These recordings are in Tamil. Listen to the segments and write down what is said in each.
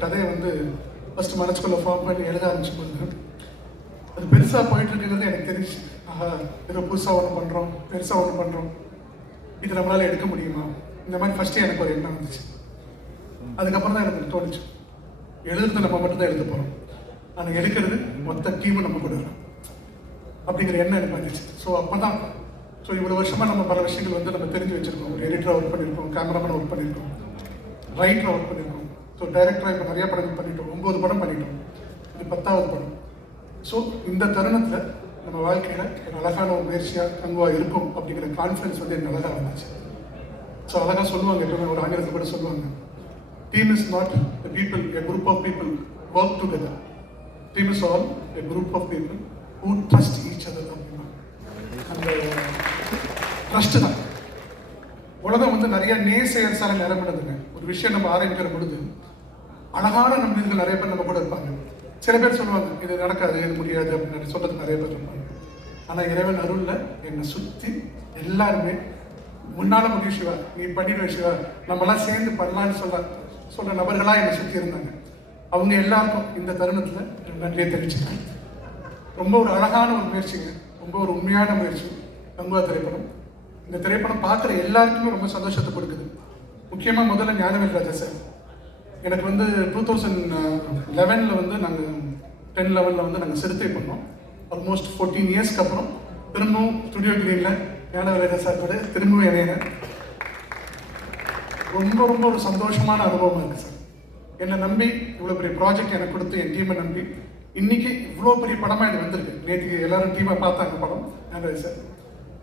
கதையை வந்து ஃபர்ஸ்ட் மனசுக்குள்ள ஃபார்ம் பண்ணி எழுத ஆரம்பிச்சும்போது அது பெருசாக போயிட்டு எனக்கு தெரிஞ்சு. ஆஹா ஏதோ புதுசாக ஒன்று பண்ணுறோம் பெருசாக ஒன்று பண்ணுறோம் இது நம்மளால் எடுக்க முடியுமா? இந்த மாதிரி ஃபஸ்ட்டு எனக்கு ஒரு எண்ணம் வந்துச்சு. அதுக்கப்புறம் தான் எனக்கு தோணுச்சு. எழுதுறது நம்ம மட்டும் தான் எழுத போகிறோம் ஆனால் எடுக்கிறது மொத்த டீமும் நம்ம கூட வரும். அப்படிங்கிற எண்ணம் எனக்கு வந்துச்சு. ஸோ அப்போ தான் ஸோ இவ்வளோ வருஷமாக நம்ம பல விஷயங்கள் வந்து நம்ம தெரிஞ்சு வச்சுருக்கோம். ஒரு எடிட்டராக ஒர்க் பண்ணியிருக்கோம் கேமராமேன் ஒர்க் பண்ணியிருக்கோம் ரைட்டராக ஒர்க் பண்ணியிருக்கோம் ஸோ டைரக்டராக இப்போ நிறைய படங்கள் பண்ணிட்டோம். ஒம்பது படம் பண்ணிட்டோம். இது பத்தாவது படம். ஸோ இந்த தருணத்தில் நம்ம வாழ்க்கையில் ஒரு அழகான ஒரு முயற்சியாக கங்குவாக இருக்கும் அப்படிங்கிற கான்ஃபிடன்ஸ் வந்து எனக்கு அழகாக வந்துச்சு ஸோ அழகாக சொல்லுவாங்க. எப்பவுமே ஒரு ஆங்கிலத்தில் கூட சொல்லுவாங்க. Team is not the people a group of people work together team is all a group of people who trust each other அப்படின்னா அந்த ட்ரஸ்ட்டு தான். உலகம் வந்து நிறைய நேசையர்ஸால நிரம்பினதுங்க ஒரு விஷயம் நம்ம ஆரம்பிக்கிற பொழுது அழகான நண்பர்கள் நிறைய பேர் நம்ம கூட இருப்பாங்க. சில பேர் சொல்லுவாங்க இது நடக்காது இது முடியாது அப்படின்னு சொல்றது நிறைய பேர் இருப்பாங்க ஆனால் இறைவன் அருளில் என்னை சுற்றி எல்லாருமே முன்னால் முடியும் சிவா நீ பண்ணிடுவ சிவா நம்மளாம் சேர்ந்து பண்ணலான்னு சொல்ல சொல்ற நபர்களாக என்னை சுற்றி இருந்தாங்க. அவங்க எல்லாருக்கும் இந்த தருணத்தில் நன்றியை தெரிவிச்சுக்கிறேன். ரொம்ப ஒரு அழகான ஒரு முயற்சிங்க. ரொம்ப ஒரு உண்மையான முயற்சி. கங்குவா திரைப்படம். இந்த திரைப்படம் பார்க்குற எல்லாருக்குமே ரொம்ப சந்தோஷத்தை கொடுக்குது. முக்கியமாக முதல்ல ஞானவேல் ராஜா சார். எனக்கு வந்து டூ தௌசண்ட் லெவனில் வந்து நாங்கள் டென் லெவலில் வந்து நாங்கள் சிறுத்தை பண்ணோம் ஆல்மோஸ்ட் ஃபோர்டீன் இயர்ஸ்க்கு அப்புறம் திரும்பவும் ஸ்டுடியோ கிரீனில் வேலை விளையாட சார் கூட திரும்பவும் இணையிறேன் ரொம்ப ரொம்ப ஒரு சந்தோஷமான அனுபவமாக இருக்குது சார் என்னை நம்பி இவ்வளோ பெரிய ப்ராஜெக்ட் எனக்கு கொடுத்து என் டீமை நம்பி இன்னைக்கு இவ்வளோ பெரிய படமாக எனக்கு வந்திருக்கு. நேற்றுக்கு எல்லோரும் டீமை பார்த்தாங்க படம். ஞாபகம் சார்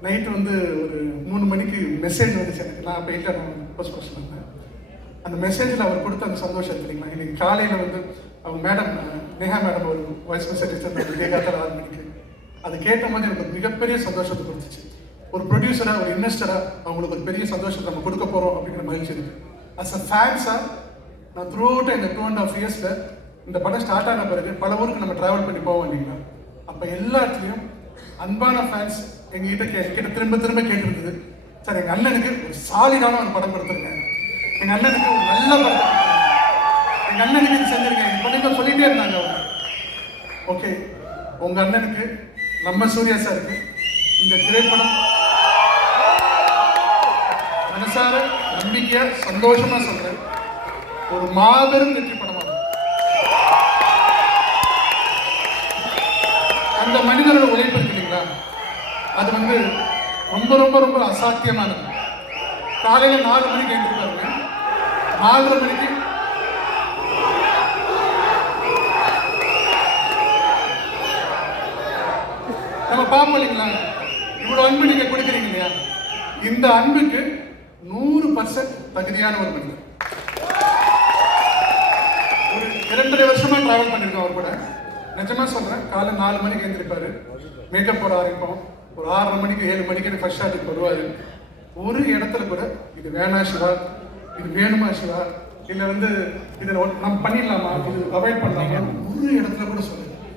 நைட்டு வந்து ஒரு மூணு மணிக்கு மெசேஜ் வந்துச்சு எனக்கு. நான் போயிட்டு நான் போஸ்ட் பர்சன் பண்ணேன். அந்த மெசேஜில் அவர் கொடுத்த அந்த சந்தோஷம் தெரியுங்களா இன்னைக்கு காலையில் வந்து அவங்க மேடம் நேஹா மேடம் ஒரு வாய்ஸ் மெசேஜ் வச்சிருந்தாங்க கேட்காத ஆறு மணிக்கு. அது கேட்ட மாதிரி எனக்கு ஒரு மிகப்பெரிய சந்தோஷத்தை கொடுத்துச்சு. ஒரு ப்ரொடியூசராக ஒரு இன்வெஸ்டராக அவங்களுக்கு ஒரு பெரிய சந்தோஷத்தை நம்ம கொடுக்க போகிறோம் அப்படிங்கிற மகிழ்ச்சி இருக்கு அஸ் அ ஃபேன்ஸாக நான் த்ரூ அவுட் இந்த டூ அண்ட் ஆஃப் இயர்ஸில் இந்த படம் ஸ்டார்ட் ஆன பிறகு பல ஊருக்கு நம்ம ட்ராவல் பண்ணி போவோம் இல்லைங்களா? அப்போ எல்லா இடத்துலையும் அன்பான ஃபேன்ஸ் எங்ககிட்ட கே கிட்ட திரும்ப திரும்ப கேட்டுருக்குது சார் எங்கள் அண்ணனுக்கு ஒரு சாலிடான ஒரு படம் கொடுத்துருங்க. எங்கள் அண்ணனுக்கு ஒரு நல்ல படம் எங்கள் அண்ணனுக்கு இது செஞ்சிருங்க இது பண்ணிட்டு சொல்லிட்டே இருந்தாங்க அவங்க. ஓகே உங்க அண்ணனுக்கு நம்ம சூர்யா சாருக்கு இந்த திரைப்படம் மனசார நம்பிக்கையா சந்தோஷமா சொல்றேன். ஒரு மாபெரும் வெற்றி படமாக அந்த மனிதனோட உழைப்பு இருக்கு இல்லைங்களா? அது வந்து ரொம்ப ரொம்ப ரொம்ப அசாத்தியமானது. காலையில் நாலு மணிக்கு எழுந்திருப்பாருங்க. நாலரை மணிக்கு நம்ம பார்ப்போம் இல்லைங்களா? இவ்வளவு அன்பு நீங்க கொடுக்குறீங்க இல்லையா? இந்த அன்புக்கு நூறு பர்சன்ட் தகுதியான ஒரு மனிதர். ஒரு இரண்டரை வருஷமா டிராவல் பண்ணிருக்கோம் அவர் கூட. நிஜமா சொல்றேன் காலை நாலு மணிக்கு எழுந்திருப்பாரு மேக்கப் போட ஆரம்பிப்போம். ஒரு ஆறரை மணிக்கு ஏழு மணிக்கு ஃபர்ஸ்ட் ஷாட்டுக்கு வருவாரு. ஒரு இடத்துல கூட இது வேணா சிவா இது வேணுமா சிவா? இல்லை வந்து இதை நம்ம பண்ணிடலாமா? இது அவாய்ட் பண்ணலாமா? ஒரு இடத்துல கூட சொல்ல